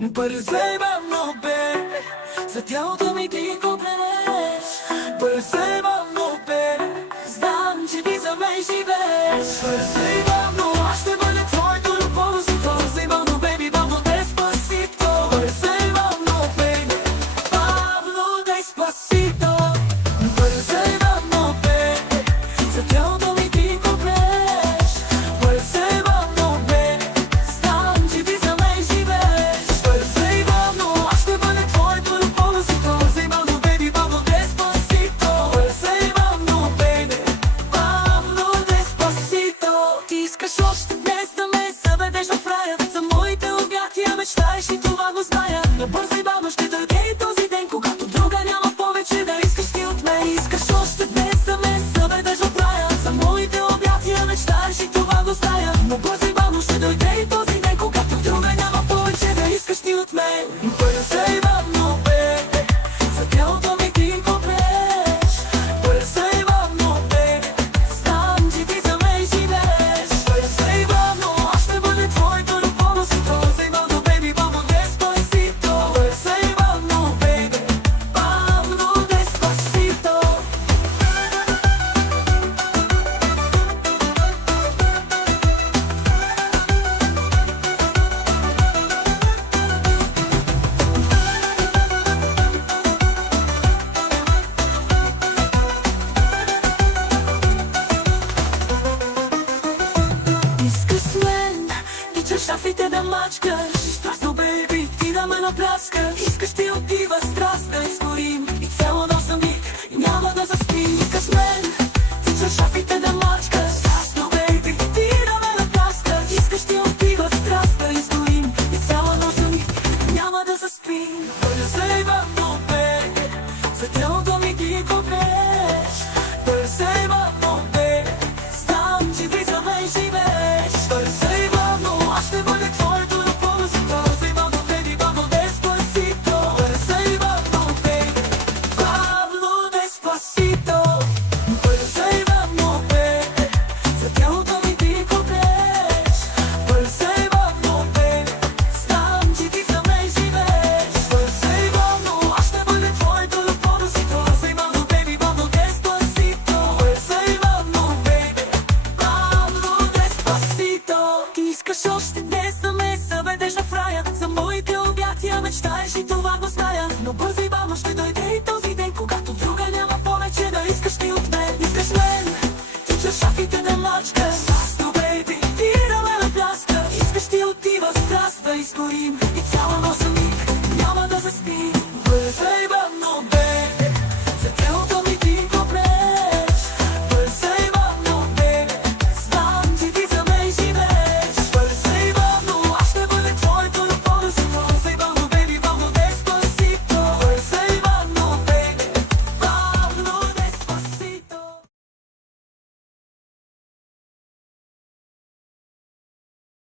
Бързай, бавно бе, за тялото ми ти го пренеш. Бързай, бавно бе, знам, че ти за мен живееш. Бързай, бавно, аз ще бъде твоето любовно си. Бързай, бавно, бейби, бавно, деспасито. Бързай, бавно, бейби, бавно, деспасито. Бързай, бавно бе, за тялото ми ти го пренеш. Бързай, бавно бе, знам, че ти за мен живееш. Бързай, бавно, аз ще бъде твоето любовно си. Бързай, бавно, бейби, бавно, деспасито. Бързай, бавно, бейби, бавно, деспасито. Ти искаш още днес да ме заведеш в рая. За моите обятия мечтаеш и това го зная. Но бързай, бавно ще дойде и този ден, когато друга няма повече да искаш ти от мен. Искаш още днес да ме заведеш в рая. За моите обятия мечтаеш и това го зная. Но бързай, бавно ще дойде и този ден, когато друга няма повече да искаш ти от мен. Бързай, бавно бе, за тялото ми ти го преш. Бързай, бавно бе, знам, че ти за мен живееш. Бързай, бавно, аз ще бъде твоето любовно си. Бързай, бавно, бейби, бавно, деспасито. Бързай, бавно, бейби, бавно, деспасито. Искаш с мен, ти чашафите да мачкаш. И страстно, бейби, ти да ме напляскаш. Искаш ти отива страст да изгорим и цяло нощ миг и няма да заспим. Искаш с мен, ти чашафите да мачкаш. Страстно, бейби, ти да ме напляскаш. Искаш ти отива страст да изгорим и цяло нощ миг и няма да заспим. Бързай, бавно бе, за тялото ми ти го преш. Бързай, бавно бе, знам, че ти за мен живееш. Бързай, бавно, аз ще бъде твоето любовно си. Бързай, бавно, бейби, бавно, деспасито. Бързай, бавно, бейби, бавно, деспасито. Бързай, бавно бе, за тялото ми ти го преш. Бързай, бавно бе, знам, че ти за мен живееш. Бързай, бавно, аз ще бъде твоето любовно си. Бързай, бавно, бейби, бавно, деспасито. Бързай, бавно, бейби, бавно, деспасито. Ти искаш още днес да ме заведеш в рая. За моите обятия мечтаеш и това го зная. Но бързай, бавно ще дойде и този ден, когато друга няма повече да искаш ти от мен. Искаш мен, ти чашафите да мачкаш. Страстно, бейби, ти да ме напляскаш. Искаш ти отива страст да изгорим и цяла нощ миг няма да заспим. Бързай,